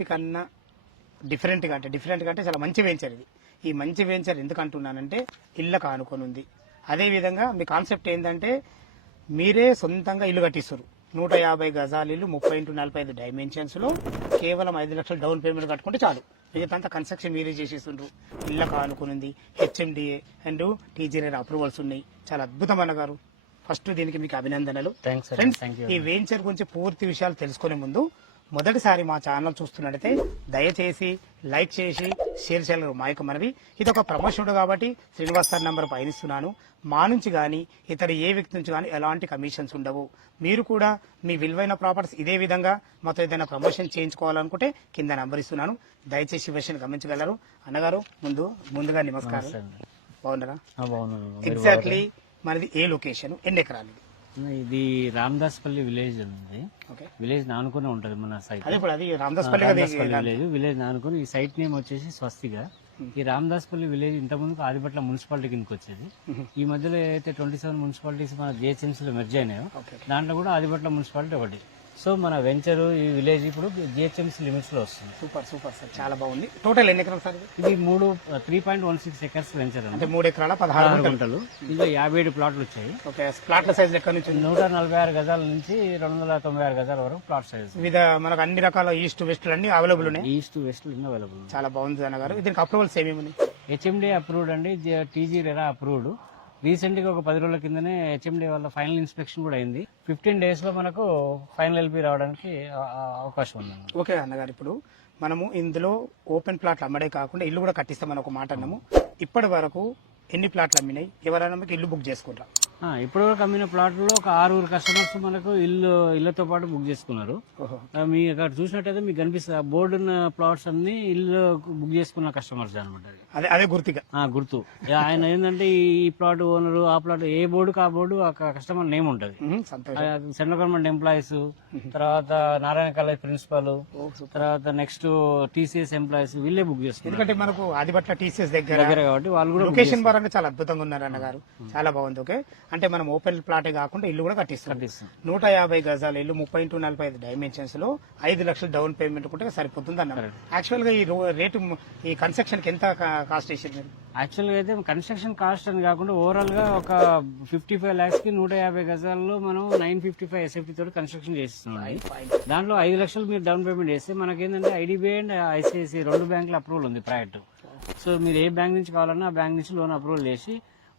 కన్నా డిఫరెంట్గా అంటే చాలా మంచి వెంచర్ ఇది. ఈ మంచి వెంచర్ ఎందుకు అంటున్నానంటే ఇళ్ళకు ఆనుకొని ఉంది. అదేవిధంగా మీ కాన్సెప్ట్ ఏంటంటే మీరే సొంతంగా ఇల్లు కట్టిస్తారు. 150 గజాల ఇల్లు 30x45 డైమెన్షన్స్లో కేవలం 5 లక్షలు డౌన్ పేమెంట్ కట్టుకుంటే చాలు. మిగతా కన్స్ట్రక్షన్ మీరే చేసేస్తుండ్రు. ఇళ్ళకు ఆనుకొని ఉంది. హెచ్ఎండిఏ అండ్ టీజీఆర్ అప్రూవల్స్ ఉన్నాయి. చాలా అద్భుతం అన్నగారు. ఫస్ట్ దీనికి మీకు అభినందనలు. ఫ్రెండ్స్, ఈ వెంచర్ గురించి పూర్తి విషయాలు తెలుసుకునే ముందు మొదటిసారి మా ఛానల్ చూస్తున్నట్టయితే దయచేసి లైక్ చేసి షేర్ చేయగలరు. మా యొక్క మనవి ఇది ఒక ప్రమోషన్ కాబట్టి శ్రీనివాస్ సార్ నంబర్ పయనిస్తున్నాను. మా నుంచి కానీ ఇతర ఏ వ్యక్తి నుంచి కానీ ఎలాంటి కమిషన్స్ ఉండవు. మీరు కూడా మీ విలువైన ప్రాపర్టీస్ ఇదే విధంగా మాతో ఏదైనా ప్రమోషన్ చేయించుకోవాలనుకుంటే కింద నంబర్ ఇస్తున్నాను. దయచేసి ఈ విషయాన్ని గమనించగలరు. అన్నగారు ముందుగా నమస్కారం. బాగున్నారా? ఎగ్జాక్ట్లీ మనది ఏ లొకేషన్, ఎన్ని ఎకరాలు? ఇది రామదాస్పల్లి విలేజ్ ఉంది. విలేజ్ నానుకునే ఉంటది మన సైట్. అది రామదాస్పల్లి విలేజ్ నానుకుని. ఈ సైట్ నేమ్ వచ్చేసి స్వస్తిగా. ఈ రామదాస్పల్లి విలేజ్ ఇంతకుముందు ఆదిపట్ల మున్సిపాలిటీ కిందకి వచ్చేది. ఈ మధ్యలో ఏదైతే 27 మున్సిపాలిటీస్ మన జిహెచ్ఎంసీలో మెర్జ్ అయినాయో దాంట్లో కూడా ఆదిపట్ల మున్సిపాలిటీ ఒకటి. సో మన వెంచర్ ఈ విలేజ్ ఇప్పుడు జిహెచ్ఎంసీ లిమిట్స్ లో వస్తుంది. సూపర్ సార్, చాలా బాగుంది. టోటల్ ఎన్ని ఎకరాలు సార్? ఇది 3.16 ఎకర్స్ వెంచర్ అంటే 3 ఎకరాల 16 గుంటలు. ఇందులో 57 ప్లాట్లు వచ్చాయి. ప్లాట్ల సైజ్ ఎక్కడి నుంచి? 146 గజాల నుంచి 296 గజాల వరకు ప్లాట్ సైజ్. వివిధ మనకు అన్ని రకాల ఈస్ట్ వెస్ట్ అన్ని అవైలబుల్ ఉన్నాయి. East west available. చాలా బాగుంది అన్నగారు. దీనికి అప్రూవల్స్ ఏమేమి? హెచ్ఎండి అప్రూవ్డ్ అండి. TGR approved. రీసెంట్ గా ఒక 10 రోజుల కిందనే హెచ్ఎండి వల్ల ఫైనల్ ఇన్స్పెక్షన్ కూడా అయింది. 15 days లో మనకు ఫైనల్ ఎల్పీ రావడానికి అవకాశం ఉంది. ఓకే అన్నగారు, ఇప్పుడు మనము ఇందులో ఓపెన్ ప్లాట్లు అమ్మడే కాకుండా ఇల్లు కూడా కట్టిస్తామని ఒక మాట అన్నాము. ఇప్పటి వరకు ఎన్ని ప్లాట్లు అమ్మినాయి? ఎవరైనా మీకు ఇల్లు బుక్ చేసుకుంటారా? ఇప్పుడు వరకు అమ్మిన ప్లాట్లో ఒక 6 కస్టమర్స్ మనకు ఇళ్లతో పాటు బుక్ చేసుకున్నారు. మీ అక్కడ చూసినట్టయితే మీకు కనిపిస్తుంది బోర్డు ఉన్న ప్లాట్స్ అన్ని ఇల్లు బుక్ చేసుకున్న కస్టమర్స్ అనమాట. అదే గుర్తు. ఆయన ఏంటంటే ఈ ప్లాట్ ఓనర్ ఆ ప్లాట్ ఏ బోర్డుకి ఆ బోర్డు ఆ కస్టమర్ నేమ్ ఉంటది. సెంట్రల్ గవర్నమెంట్ ఎంప్లాయీస్, తర్వాత నారాయణ కాలేజ్ ప్రిన్సిపల్, తర్వాత నెక్స్ట్ టీసీఎస్ ఎంప్లాయీస్ వీళ్ళే బుక్ చేసుకున్నారు. ఎందుకంటే మనకు ఆదిపట్ల టీసీఎస్ దగ్గర కాబట్టి వాళ్ళు కూడా లొకేషన్ పరంగా చాలా అద్భుతంగా ఉన్నారు అన్నగారు. చాలా బాగుంది. ఓకే, అంటే మనం ఓపెన్ ప్లాటే కాకుండా ఇల్లు కూడా కట్టిస్తాం. 150 గజాల ఇల్లు 30x45 డైమెన్షన్స్ లో 5 లక్షలు డౌన్ పేమెంట్ ఉంటే సరిపోతుంది అన్నారు. యాక్చువల్ గా ఈ రేటు ఈ కన్స్ట్రక్షన్ కి ఎంత కాస్ట్ వేసింది? యాక్చువల్ గా అయితే కన్స్ట్రక్షన్ కాస్ట్ అని కాకుండా ఓవరాల్ గా ఒక 55 lakhs కి 150 గజాల్లో మనం 955 SFT తోటి కన్స్ట్రక్షన్ చేస్తున్నాం. దాంట్లో 5 లక్షలు మీరు డౌన్ పేమెంట్ చేస్తే మనకేంటంటే ఐడిబిఐ అండ్ ఐసిఐసిఐ 2 బ్యాంకుల అప్రూవల్ ఉంది ప్రైవేట్. సో మీరు ఏ బ్యాంక్ నుంచి కావాలన్నా ఆ బ్యాంక్ నుంచి లోన్ అప్రూవల్ చేసి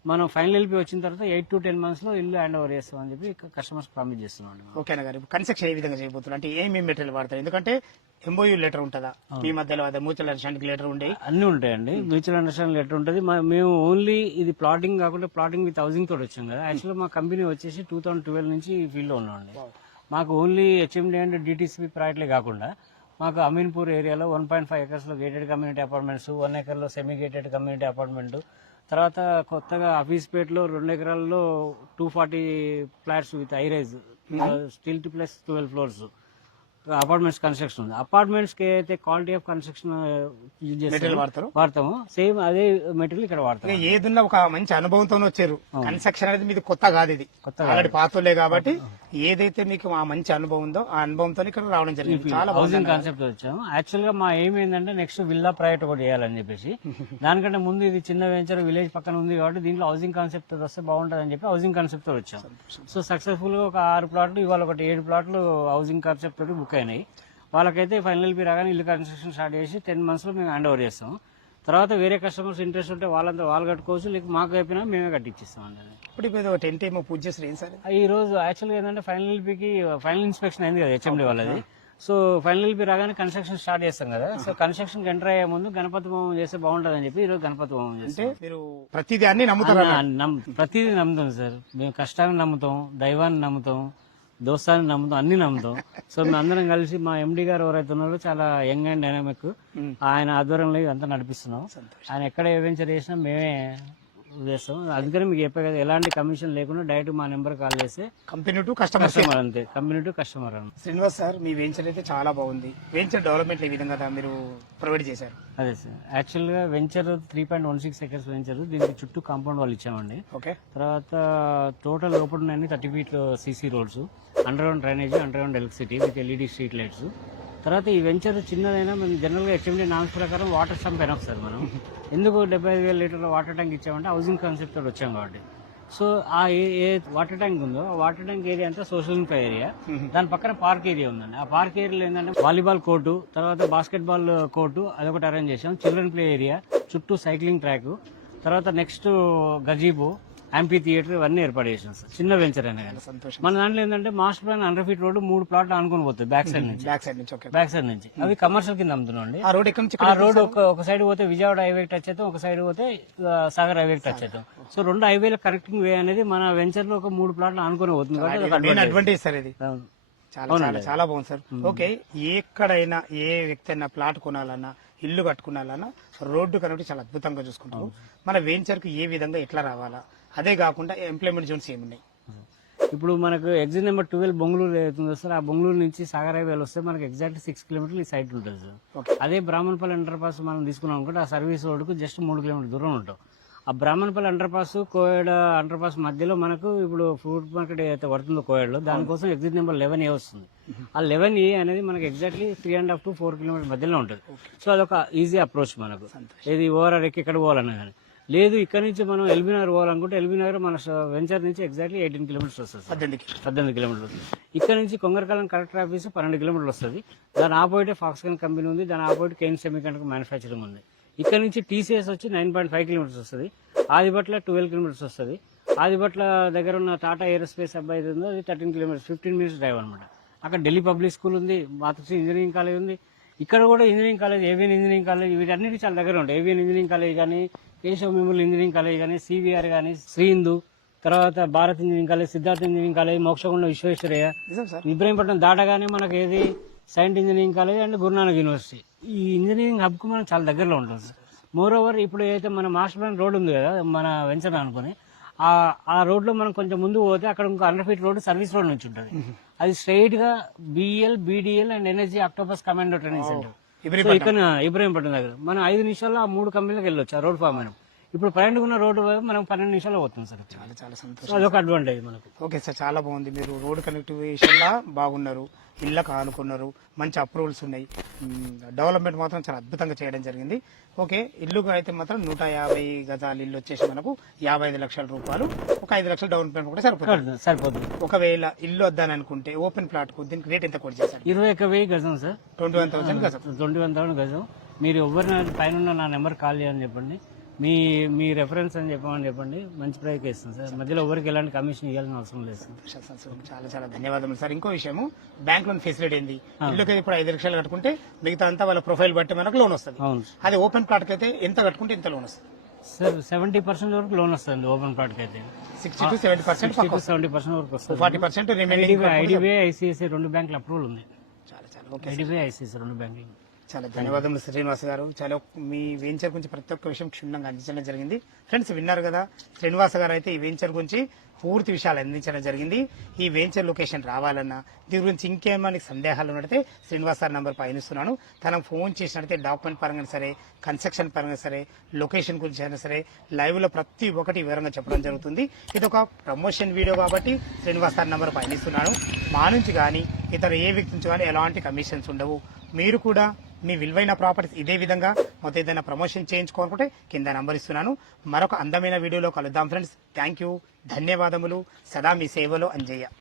మనం ఫైనల్ ఎల్పీ వచ్చిన తర్వాత 8 to 10 months లో ఇల్లు హ్యాండ్ ఓవర్ చేస్తామని చెప్పి కస్టమర్స్ ప్రామిస్ చేస్తున్నాం. ఓకేనా గారు, కన్స్ట్రక్షన్ ఏ విధంగా చేయబోతున్నారు? అంటే ఏమేమి మెటీరియల్ వాడతారు? ఎందుకంటే ఎంఓయూ లెటర్ ఉంటుందా మీ మధ్యలో? అదే మ్యూచువల్ అండర్స్టాండింగ్ లెటర్ ఉండే అన్ని ఉంటాయండి. మ్యూచువల్ అండర్స్టాండింగ్ లెటర్ ఉంటుంది. మేము ఓన్లీ ఇది ప్లాటింగ్ కాకుండా ప్లాటింగ్ విత్ హౌసింగ్ తోటి వచ్చాం కదా. యాక్చువల్గా మా కంపెనీ వచ్చేసి 2012 నుంచి ఈ ఫీల్డ్ లో ఉన్నామండి. మాకు ఓన్లీ హెచ్ఎండి అండ్ డిటిసిపి ప్రాజెక్టులే కాకుండా మాకు అమీన్పూర్ ఏరియాలో 1.5 acres లో గేటెడ్ కమ్యూనిటీ అపార్ట్మెంట్స్, 1 acre లో సెమీ గేటెడ్ కమ్యూనిటీ అపార్ట్మెంట్, తర్వాత కొత్తగా ఆఫీస్పేటలో 2 acres 240 flats with high rise steel plus 12 floors apartments construction ఉంది. అపార్ట్మెంట్స్ కి అయితే క్వాలిటీ ఆఫ్ కన్స్ట్రక్షన్ యూజ్ చేసి వాడతాము. సేమ్ అదే మెటీరియల్ ఇక్కడ వాడతాము. ఏదన్నా ఒక మంచి అనుభవంతో వచ్చారు. కన్స్ట్రక్షన్ అనేది మీది కొత్త కాదు, ఇది ఆల్రెడీ పాతలే కాబట్టి ఏదైతే మీకు ఆ మంచి అనుభవం ఉందో ఆ అనుభవంతో ఇక్కడ రావడం జరిగింది. చాలా హౌసింగ్ కాన్సెప్ట్ వచ్చాము. యాక్చువల్ గా మా ఎయిమ్ ఏంటంటే నెక్స్ట్ విల్లా ప్రాజెక్ట్ ఒకటి చేయాలని చెప్పేసి. దానికంటే ముందు ఇది చిన్న వెంచర్ విలేజ్ పక్కన ఉంది కాబట్టి దీంట్లో హౌసింగ్ కాన్సెప్ట్ వస్తే బాగుంటుంది అని చెప్పి హౌసింగ్ కాన్సెప్ట్ తో వచ్చాము. సో సక్సెస్ఫుల్ గా ఒక 6 ప్లాట్లు ఇవాళ ఒకటి 7 ప్లాట్లు హౌసింగ్ కాన్సెప్ట్ తోటి బుక్ అయినాయి. వాళ్ళకైతే ఫైనల్ ఎల్పీ రాగానే ఇల్లు కన్స్ట్రక్షన్ స్టార్ట్ చేసి 10 months లో మేము హ్యాండ్ ఓవర్ చేస్తాం. తర్వాత వేరే కస్టమర్స్ ఇంట్రెస్ట్ ఉంటే వాళ్ళు కట్టుకోవచ్చు, లేక మాకు అయిపోయినా మేమే కట్టించిస్తాం అండి. ఇప్పుడు టెంట్ ఏమో పూజ చేస్తారు ఏం సార్? ఈ రోజు యాక్చువల్గా ఏంటంటే ఫైనల్ ఎల్పీకి ఫైనల్ ఇన్స్పెక్షన్ అయింది కదా హెచ్ఎండి వాళ్ళది. సో ఫైనల్ ఎల్పీ రాగానే కన్స్ట్రక్షన్ స్టార్ట్ చేస్తాం కదా. సో కన్స్ట్రక్షన్ ఎంటర్ అయ్యే ముందు గణపతి హోమం చేస్తే బాగుంటుంది అని చెప్పి ఈ రోజు గణపతి హోమం చేస్తే మీరు ప్రతిదీ అన్ని నమ్ముతారు? ప్రతిదీ నమ్ముతాం సార్. మేము కష్టాన్ని నమ్ముతాం, దైవాన్ని నమ్ముతాం, దోస్తాన్ని నమ్ముతాం, అన్ని నమ్ముతాం. సో మేము అందరం కలిసి మా ఎండి గారు ఎవరైతే ఉన్నారో చాలా యంగ్ అండ్ డైనామిక్, ఆయన ఆధ్వర్యంలో ఇదంతా నడిపిస్తున్నాం. ఆయన ఎక్కడ ఏ వెంచర్ చేసినా మేమే చేస్తాం. అందుకని మీకు చెప్పే కదా, ఎలాంటి కమిషన్ లేకుండా డైరెక్ట్ మా నెంబర్ కాల్ చేస్తే కంపెనీ టు కస్టమర్ అంతే. కంపెనీ టు కస్టమర్ అని. శ్రీనివాస్ సార్, మీ వెంచర్ అయితే చాలా బాగుంది. వెంచర్ డెవలప్మెంట్ ఏ విధంగా మీరు ప్రొవైడ్ చేశారు? అదే సార్, యాక్చువల్ గా వెంచర్ 3.16 acres వెంచర్. దీనికి చుట్టూ కాంపౌండ్ వాళ్ళు ఇచ్చామండి. తర్వాత టోటల్ లోపల ఉన్నాయి 30 feet CC roads, under ground drainage, under ground electricity with LED street lights. తర్వాత ఈ వెంచర్ చిన్నదైనా మనం జనరల్గా హెచ్ఎండి నామ్స్ ప్రకారం వాటర్ స్టంప్ ఎనఫ్ సార్ మనం ఎందుకు 75,000 లీటర్ల వాటర్ ట్యాంక్ ఇచ్చామంటే హౌసింగ్ కాన్సెప్ట్ తోటి వచ్చాం కాబట్టి. సో ఆ ఏ వాటర్ ట్యాంక్ ఉందో ఆ వాటర్ ట్యాంక్ ఏరియా అంతా సోషల్ ఇన్ఫ్రా ఏరియా, దాని పక్కన పార్క్ ఏరియా ఉందండి. ఆ పార్క్ ఏరియాలో ఏంటంటే వాలీబాల్ కోర్టు, తర్వాత బాస్కెట్ బాల్ కోర్టు అదొకటి అరేంజ్ చేసాం, చిల్డ్రన్ ప్లే ఏరియా, చుట్టూ సైక్లింగ్ ట్రాక్, తర్వాత నెక్స్ట్ గజీబో, యాంపీ థియేటర్ ఇవన్నీ ఏర్పాటు చేసాం సార్. చిన్న వెంచర్ అయినా కానీ సంతోషం. మన దాంట్లో ఏంటంటే మాస్టర్ ప్లాన్ 100 ఫీట్ రోడ్డు 3 ప్లాట్లు అనుకుని పోతుంది బ్యాక్ సైడ్ నుంచి. బ్యాక్ సైడ్ నుంచి అవి కమర్షియల్ కింద అమ్ముతున్నాం అండి. ఆ రోడ్ ఎక్కడి నుంచి ఆ రోడ్ ఒక సైడ్ పోతే విజయవాడ హైవే టచ్ అవుతాం, ఒక సైడ్ పోతే సాగర్ హైవే టచ్ అవుతాం. సో 2 హైవేల కనెక్టింగ్ వే అనేది మన వెంచర్ లో ఒక 3 ప్లాట్లు అనుకుని పోతుంది కాబట్టి అడ్వాంటేజ్ సార్ ఇది. అవును. చాలా చాలా చాలా బాగుంది సార్. ఓకే, ఎక్కడైనా ఏ వ్యక్తి అయినా ప్లాట్ కొనాలన్నా ఇల్లు కట్టుకునాలన్నా రోడ్డు కనెక్ట్ చాలా అద్భుతంగా చూసుకుంటారు. మన వెంచర్ కు ఏ విధంగా ఎట్లా రావాలా, అదే కాకుండా ఎంప్లాయ్మెంట్ జోన్స్ ఏమున్నాయి? ఇప్పుడు మనకు ఎగ్జిట్ నెంబర్ 12 బొంగళూరు అవుతుంది సార్. ఆ బొంగళూరు నుంచి సాగర్ హైవే వస్తే మనకి ఎగ్జాక్ట్ 6 కిలోమీటర్లు ఈ సైడ్ ఉంటుంది సార్. అదే బ్రాహ్మణపల్లి అండర్ పాస్ మనం తీసుకున్నాం అనుకుంటే ఆ సర్వీస్ రోడ్డుకు జస్ట్ 3 కిలోమీటర్ల దూరం ఉంటాం. ఆ బ్రాహ్మణపల్లి అండర్ పాస్ కోయడ్ అండర్ పాస్ మధ్యలో మనకు ఇప్పుడు ఫ్రూట్ మార్కెట్ ఏదైతే పడుతుందో కోయడ్లో దానికోసం ఎగ్జిట్ నెంబర్ 11A వస్తుంది. ఆ 11A అనేది మనకి ఎగ్జాక్ట్లీ 3.5 to 4 కిలోమీటర్ మధ్యలో ఉంటుంది. సో అదొక ఈజీ అప్రోచ్ మనకు. ఏది ఓవరాల్ ఎక్కడ పోవాలన్నా కానీ లేదు. ఇక్కడ నుంచి మనం ఎల్బీ నగర్ పోవాలనుకుంటే ఎల్బీ నగర్ మన వెంచర్ నుంచి ఎగ్జాక్ట్లీ 18 కిలోమీటర్స్ వస్తుంది, 18 కిలోమీటర్లు వస్తుంది. ఇక్కడ నుంచి కొంగరకాలం కలెక్టర్ ఆఫీస్ 12 కిలోమీటర్లు వస్తుంది. దాని ఆపోజిట్ ఫాక్స్కాన్ కంపెనీ ఉంది, దాని ఆపోజిట్ కేన్ సెమీకండక్టర్ మ్యానుఫ్యాక్చరింగ్ ఉంది. ఇక్కడ నుంచి టీసీఎస్ వచ్చి 9.5 కిలోమీటర్స్ వస్తుంది. ఆదిబట్ల 12 కిలోమీటర్స్ వస్తుంది. ఆదిబట్ల దగ్గర ఉన్న టాటా ఏరోస్పేస్ అబ్బాయి ఉందో అది 13 కిలోమీటర్స్, 15 మినిట్స్ డ్రైవ్ అనమాట. అక్కడ ఢిల్లీ పబ్లిక్ స్కూల్ ఉంది, మాతృశ్రీ ఇంజనీరింగ్ కాలేజ్ ఉంది. ఇక్కడ కూడా ఇంజనీరింగ్ కాలేజ్, ఏవియన్ ఇంజనీరింగ్ కాలేజ్, వీటన్నిటి చాలా దగ్గర ఉంటాయి. ఏవియన్ ఇంజనీరింగ్ కాలేజ్ కానీ, కేశవ్ మెమోరియల్ ఇంజనీరింగ్ కాలేజ్ కానీ, సివిఆర్ కానీ, శ్రీ హిందూ, తర్వాత Bharat engineering college, Siddhartha engineering college, Mokshagundam Visvesvaraya, Ibrahimpatnam దాటగానే మనకి ఏది saint engineering college and Guru Nanak university. ఈ ఇంజనీరింగ్ హబ్ కు మనం చాలా దగ్గరలో ఉంటుంది. మోర్ ఓవర్ ఇప్పుడు ఏదైతే మన మాస్టర్ ప్లాన్ రోడ్ ఉంది కదా మన వెంచర్ అనుకుని, ఆ రోడ్ లో మనం కొంచెం ముందు పోతే అక్కడ ఇంకో 100 ఫీట్ రోడ్ సర్వీస్ రోడ్ నుంచి ఉంటుంది. అది స్ట్రైట్ గా BL, BDL and energy octopus commando training centre ఇక్కడ ఇబ్రహీంపట్నం దగ్గర. మనం 5 నిమిషాల్లో ఆ 3 కంపెనీలకు వెళ్ళొచ్చు. ఆ రోడ్ ఫామ్ మనం ఇప్పుడు ప్రయాణం ఉన్న రోడ్డు మనం 12 నిమిషాల్లో పోతాం సార్. చాలా చాలా సంతోషం. అదొక అడ్వాంటేజ్ మనకు. ఓకే సార్, చాలా బాగుంది. మీరు రోడ్ కనెక్టివేషన్ లా బాగున్నారు, ఇళ్ళకు ఆనుకున్నారు, మంచి అప్రూవల్స్ ఉన్నాయి, డెవలప్మెంట్ మాత్రం చాలా అద్భుతంగా చేయడం జరిగింది. ఓకే, ఇల్లుకు అయితే మాత్రం 150 గజాల ఇల్లు వచ్చేసి మనకు 55 లక్షల రూపాయలు, ఒక 5 లక్షల డౌన్ పేమెంట్ కూడా సరిపోతుంది. ఒకవేళ ఇల్లు వద్దని అనుకుంటే ఓపెన్ ప్లాట్ కు దీనికి రేట్ ఎంత కోట్ చేశారు? 21,000 గజం సార్. 21,000 గజం. 21,000 గజం. మీరు ఎవరిని పైన నా నెంబర్ కాల్ చేయని చెప్పండి, మీ రెఫరెన్స్ అని చెప్పండి, మంచి ప్రైస్ ఇస్తాం సార్. మధ్యలో ఎవరికి ఎలాంటి కమిషన్ ఇవ్వాల్సిన అవసరం లేదు సార్. చాలా చాలా ధన్యవాదాలు సార్. ఇంకో విషయము, బ్యాంక్ లోన్ ఫెసిలిటీ ఏంది? ఇల్లుకి ఇప్పుడు 5 లక్షలు కట్టుకుంటే మిగతా అంతా వాళ్ళ ప్రొఫైల్ బట్టి మనకు లోన్ వస్తుంది. అదే ఓపెన్ ప్లాట్ కి అయితే ఎంత కట్టుకుంటే ఎంత లోన్ వస్తుంది సార్? 70% వరకు లోన్ వస్తుంది ఓపెన్ ప్లాట్ కి అయితే. 60 to 70% వరకు వస్తుంది. 40% రిమైనింగ్ ఐడిబిఐ, ఐసిఐసిఐ 2 బ్యాంకుల అప్రూవల్ ఉంది. చాలా చాలా ఐడిబిఐ, ఐసిఐసిఐ 2 బ్యాంకులు. చాలా ధన్యవాదములు శ్రీనివాస్ గారు. చాలా మీ వెంచర్ గురించి ప్రతి ఒక్క విషయం క్షుణ్ణంగా అందించడం జరిగింది. ఫ్రెండ్స్ విన్నారు కదా, శ్రీనివాస్ గారు అయితే ఈ వెంచర్ గురించి పూర్తి విషయాలు అందించడం జరిగింది. ఈ వెంచర్ లొకేషన్ రావాలన్నా, దీని గురించి ఇంకేమైనా సందేహాలు ఉన్నట్టయితే శ్రీనివాస్ సార్ నంబర్ పైన ఇస్తున్నాను. తనకు ఫోన్ చేసినట్టయితే డాక్యుమెంట్ పరంగా సరే, కన్స్ట్రక్షన్ పరంగా సరే, లొకేషన్ గురించి అయినా సరే లైవ్ లో ప్రతి ఒక్కటి వివరంగా చెప్పడం జరుగుతుంది. ఇది ఒక ప్రమోషన్ వీడియో కాబట్టి శ్రీనివాస్ సార్ నంబర్ పైన ఇస్తున్నాను. మా నుంచి కానీ ఇతర ఏ వ్యక్తి నుంచి కానీ ఎలాంటి కమిషన్స్ ఉండవు. మీరు కూడా మీ విలువైన ప్రాపర్టీస్ ఇదే విధంగా మొత్తం ఏదైనా ప్రమోషన్ చేయించుకోవాలనుకుంటే కింద నంబర్ ఇస్తున్నాను. మరొక అందమైన వీడియోలో కలుద్దాం ఫ్రెండ్స్. థ్యాంక్ యూ, ధన్యవాదములు. సదా మీ సేవలో అంజయ్య.